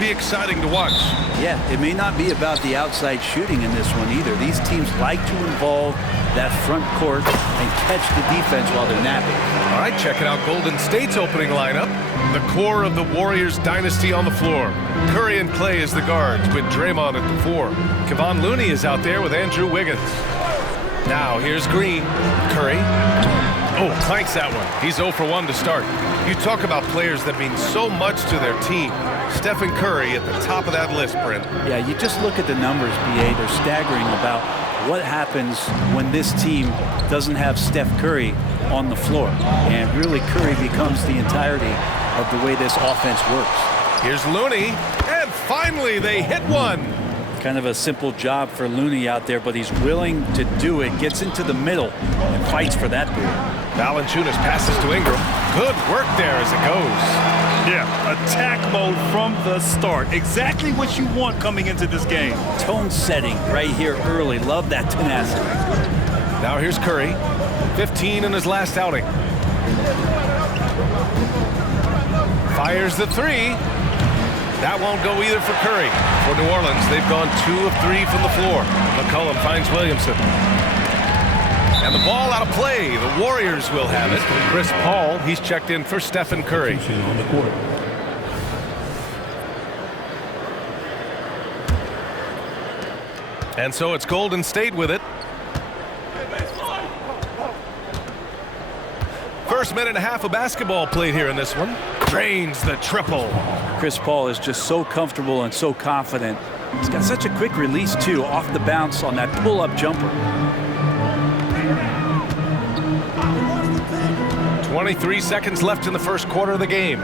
be exciting to watch. Yeah, it may not be about the outside shooting in this one either. These teams like to involve that front court and catch the defense while they're napping. All right, checking out Golden State's opening lineup. The core of the Warriors dynasty on the floor. Curry and Clay as the guards with Draymond at the 4. Kevon Looney is out there with Andrew Wiggins. Now here's Green. Curry. Oh, clanks that one. He's 0 for 1 to start. You talk about players that mean so much to their team. Stephen Curry at the top of that list, Brent. Yeah, you just look at the numbers, BA. They're staggering about what happens when this team doesn't have Steph Curry on the floor. And really, Curry becomes the entirety of the way this offense works. Here's Looney, and finally they hit one. Kind of a simple job for Looney out there, but he's willing to do it. Gets into the middle and fights for that board. Valanciunas passes to Ingram. Good work there as it goes. Yeah, attack mode from the start. Exactly what you want coming into this game. Tone setting right here early. Love that tenacity. Now here's Curry. 15 in his last outing. Fires the 3. That won't go either for Curry. For New Orleans, they've gone 2 of 3 from the floor. McCollum finds Williamson. And the ball out of play. The Warriors will have it. Chris Paul, he's checked in for Stephen Curry. And so it's Golden State with it. First minute and a half of basketball played here in this one. Drains the triple. Chris Paul is just so comfortable and so confident. He's got such a quick release, too, off the bounce on that pull-up jumper. 23 seconds left in the first quarter of the game.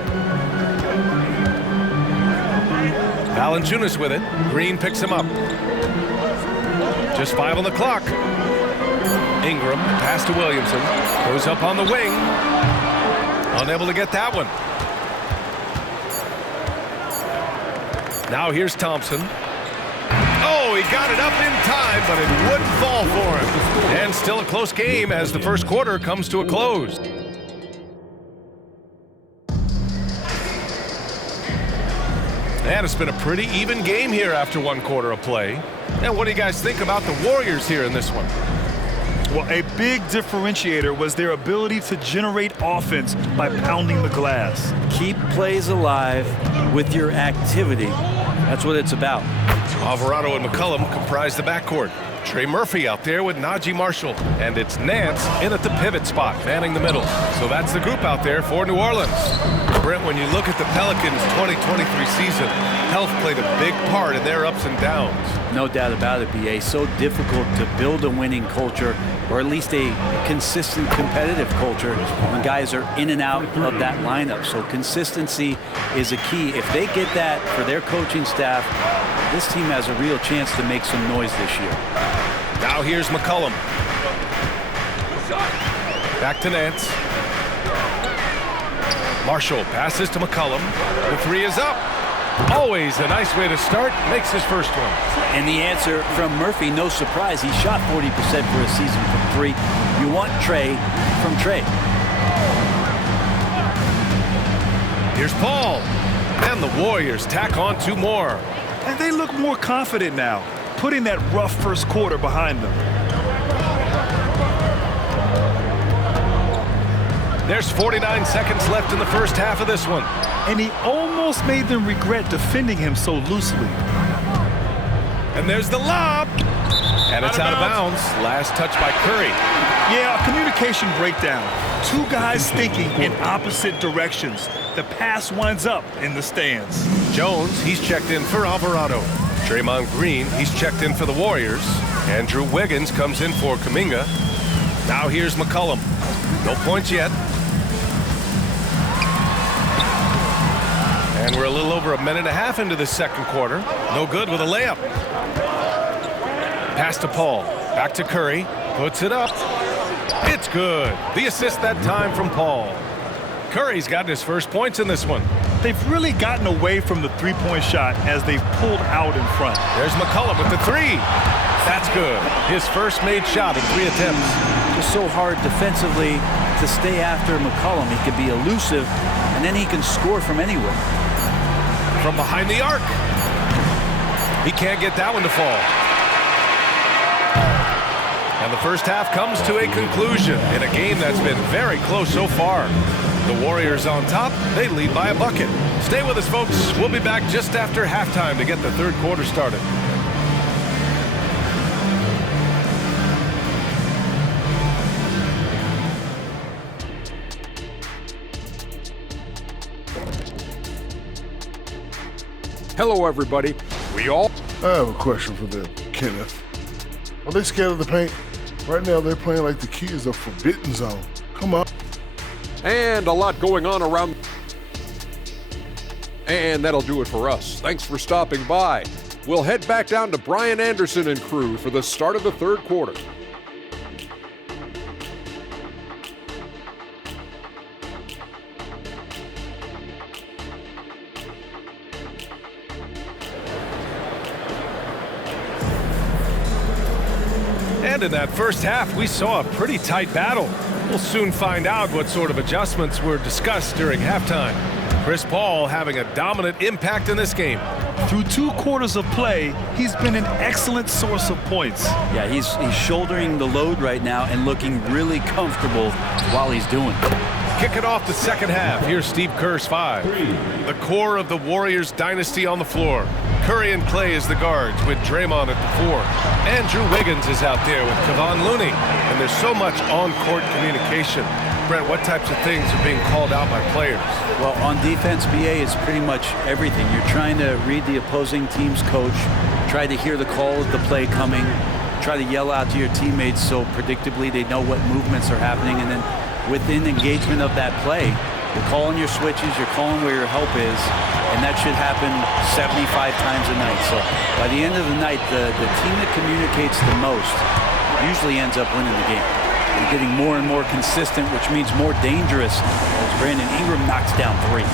Valanciunas with it. Green picks him up. Just 5 on the clock. Ingram, pass to Williamson. Goes up on the wing. Unable to get that one. Now here's Thompson. Oh, he got it up in time, but it wouldn't fall for him. And still a close game as the first quarter comes to a close. And it's been a pretty even game here after 1 quarter of play. And what do you guys think about the Warriors here in this one? Well, a big differentiator was their ability to generate offense by pounding the glass. Keep plays alive with your activity. That's what it's about. Alvarado and McCollum comprise the backcourt. Trey Murphy out there with Najee Marshall. And it's Nance in at the pivot spot, manning the middle. So that's the group out there for New Orleans. Brent, when you look at the Pelicans' 2023 season, health played a big part in their ups and downs. No doubt about it, BA. So difficult to build a winning culture, or at least a consistent competitive culture when guys are in and out of that lineup. So consistency is a key. If they get that for their coaching staff, this team has a real chance to make some noise this year. Now here's McCollum. Back to Nance. Marshall passes to McCollum. The 3 is up. Always a nice way to start. Makes his first one. And the answer from Murphy, no surprise. He shot 40% for a season from 3. You want Trey from Trey. Here's Paul. And the Warriors tack on 2 more. And they look more confident now, putting that rough first quarter behind them. There's 49 seconds left in the first half of this one. And he almost made them regret defending him so loosely. And there's the lob. And it's out of bounds. Last touch by Curry. Yeah, a communication breakdown. 2 guys thinking in opposite directions. The pass winds up in the stands. Jones, he's checked in for Alvarado. Draymond Green, he's checked in for the Warriors. Andrew Wiggins comes in for Kuminga. Now here's McCollum. No points yet. And we're a little over a minute and a half into the second quarter. No good with a layup. Pass to Paul. Back to Curry. Puts it up. It's good. The assist that time from Paul. Curry's gotten his first points in this one. They've really gotten away from the three-point shot as they've pulled out in front. There's McCollum with the 3. That's good. His first made shot in 3 attempts. It's so hard defensively to stay after McCollum. He can be elusive, and then he can score from anywhere. from behind the arc. He can't get that one to fall. And the first half comes to a conclusion in a game that's been very close so far. The Warriors on top, they lead by a bucket. Stay with us, folks. We'll be back just after halftime to get the third quarter started. Hello, everybody. I have a question for them, Kenneth. Are they scared of the paint? Right now, they're playing like the key is a forbidden zone. Come on. And a lot going on around. And that'll do it for us. Thanks for stopping by. We'll head back down to Brian Anderson and crew for the start of the third quarter. And in that first half, we saw a pretty tight battle. We'll soon find out what sort of adjustments were discussed during halftime. Chris Paul having a dominant impact in this game. Through 2 quarters of play, he's been an excellent source of points. Yeah, he's shouldering the load right now and looking really comfortable while he's doing it. Kicking off the second half, here's Steve Kerr's 5. The core of the Warriors dynasty on the floor. Curry and Clay as the guards with Draymond at the 4. Andrew Wiggins is out there with Kevon Looney. And there's so much on-court communication. Brent, what types of things are being called out by players? Well, on defense, BA is pretty much everything. You're trying to read the opposing team's coach, try to hear the call of the play coming, try to yell out to your teammates so predictably they know what movements are happening, and then within engagement of that play, you're calling your switches, you're calling where your help is, and that should happen 75 times a night. So by the end of the night, the team that communicates the most usually ends up winning the game. You're getting more and more consistent, which means more dangerous as Brandon Ingram knocks down 3.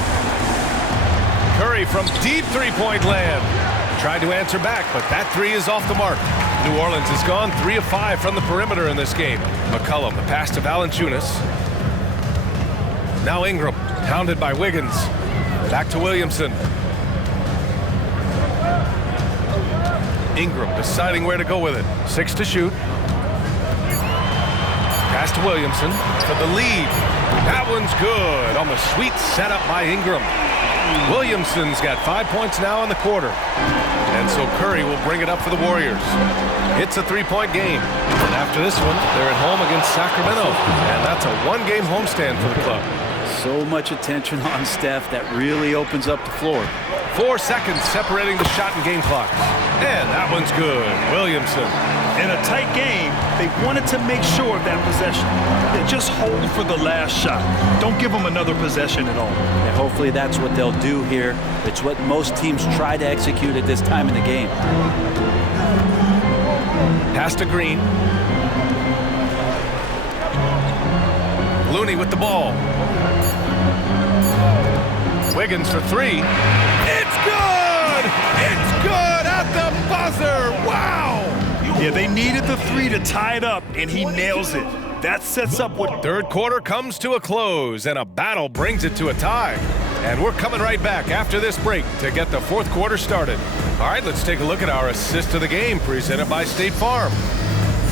Curry from deep three-point land. Tried to answer back, but that 3 is off the mark. New Orleans has gone 3 of 5 from the perimeter in this game. McCollum, the pass to Valanciunas. Now Ingram, hounded by Wiggins. Back to Williamson. Ingram deciding where to go with it. 6 to shoot. Pass to Williamson for the lead. That one's good on the sweet setup by Ingram. Williamson's got 5 points now in the quarter. And so Curry will bring it up for the Warriors. It's a 3-point game. And after this one, they're at home against Sacramento. And that's a 1-game homestand for the club. So much attention on Steph that really opens up the floor. 4 seconds separating the shot and game clock. And that one's good. Williamson. In a tight game, they wanted to make sure of that possession. They just hold for the last shot. Don't give them another possession at all. And hopefully that's what they'll do here. It's what most teams try to execute at this time in the game. Pass to Green. Looney with the ball. Wiggins for 3. It's good! It's good at the buzzer! Wow! Yeah, they needed the 3 to tie it up, and he nails it. That sets up what... Third quarter comes to a close, and a battle brings it to a tie. And we're coming right back after this break to get the fourth quarter started. All right, let's take a look at our assist of the game presented by State Farm.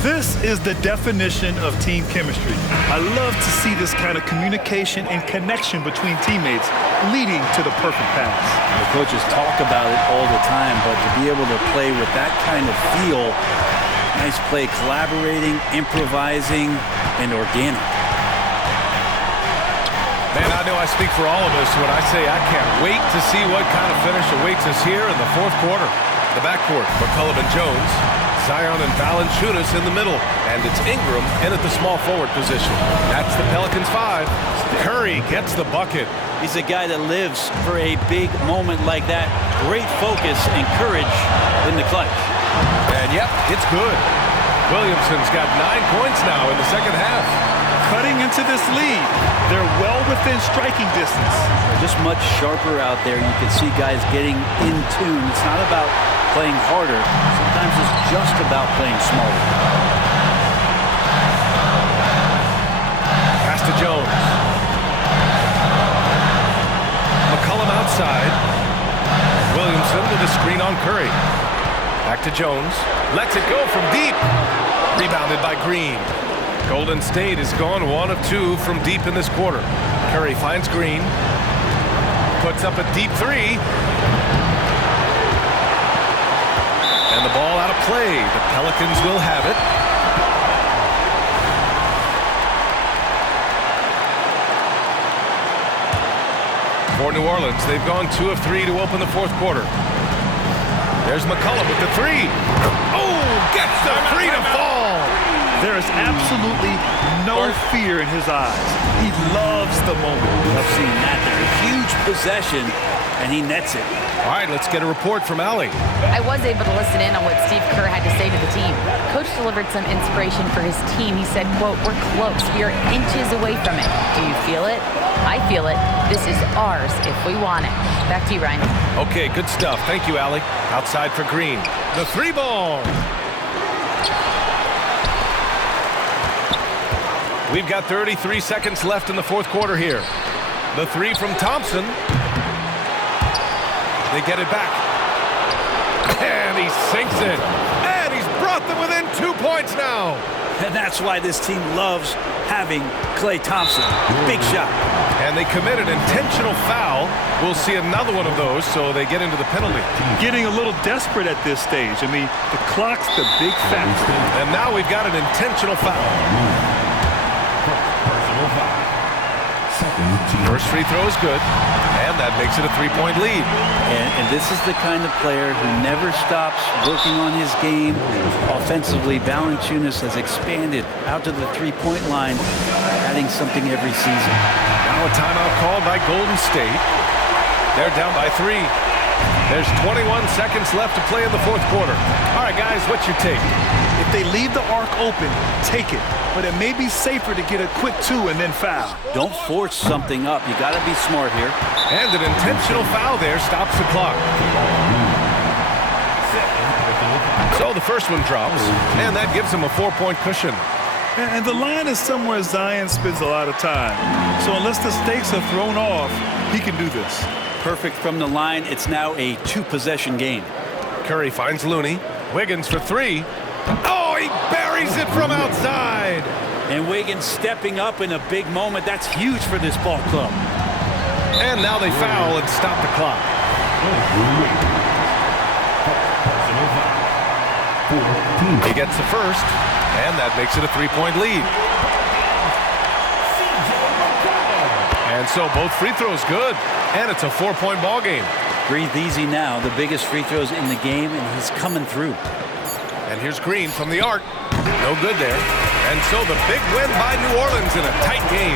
This is the definition of team chemistry. I love to see this kind of communication and connection between teammates leading to the perfect pass. The coaches talk about it all the time, but to be able to play with that kind of feel, nice play, collaborating, improvising, and organic. Man, I know I speak for all of us when I say I can't wait to see what kind of finish awaits us here in the fourth quarter. The backcourt, McCollum and Jones. Zion and Valanciunas in the middle, and it's Ingram in at the small forward position. That's the Pelicans 5. Curry gets the bucket. He's a guy that lives for a big moment like that. Great focus and courage in the clutch. And yep, it's good. Williamson's got 9 points now in the second half. Cutting into this lead, they're well within striking distance. They're just much sharper out there. You can see guys getting in tune. It's not about playing harder. Sometimes it's just about playing smarter. Pass to Jones. McCollum outside. Williamson with a screen on Curry. Back to Jones. Lets it go from deep. Rebounded by Green. Golden State has gone 1 of 2 from deep in this quarter. Curry finds Green. Puts up a deep three. And the ball out of play. The Pelicans will have it. For New Orleans, they've gone 2 of 3 to open the fourth quarter. There's McCollum with the three. Oh, gets the three to fall. There is absolutely no fear in his eyes. He loves the moment. Love seeing that there. A huge possession, and he nets it. All right, let's get a report from Allie. I was able to listen in on what Steve Kerr had to say to the team. Coach delivered some inspiration for his team. He said, quote, "We're close. We are inches away from it. Do you feel it? I feel it. This is ours if we want it." Back to you, Ryan. Okay, good stuff. Thank you, Allie. Outside for Green. The three ball. We've got 33 seconds left in the fourth quarter here. The three from Thompson. They get it back. And he sinks it. And he's brought them within 2 points now. And that's why this team loves having Klay Thompson. Big shot. And they commit an intentional foul. We'll see another one of those, so they get into the penalty. Getting a little desperate at this stage. I mean, the clock's the big factor. And now we've got an intentional foul. First free throw is good, and that makes it a 3-point lead. And this is the kind of player who never stops working on his game. Offensively, Valanciunas has expanded out to the three-point line, adding something every season. Now a timeout called by Golden State. They're down by 3. There's 21 seconds left to play in the fourth quarter. All right, guys, what's your take? If they leave the arc open, take it. But it may be safer to get a quick 2 and then foul. Don't force something up. You got to be smart here. And an intentional foul there stops the clock. So the first one drops, and that gives him a 4-point cushion. And the line is somewhere Zion spends a lot of time. So unless the stakes are thrown off, he can do this. Perfect from the line. It's now a 2-possession game. Curry finds Looney. Wiggins for 3. Oh, he buries it from outside. And Wiggins stepping up in a big moment. That's huge for this ball club. And now they foul and stop the clock. He gets the first, and that makes it a 3-point lead. And so both free throws good, and it's a 4-point ball game. Breathe easy now. The biggest free throws in the game, and he's coming through. And here's Green from the arc. No good there. And so the big win by New Orleans in a tight game.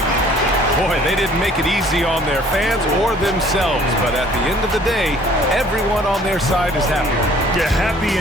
Boy, they didn't make it easy on their fans or themselves. But at the end of the day, everyone on their side is happy. Yeah, happy.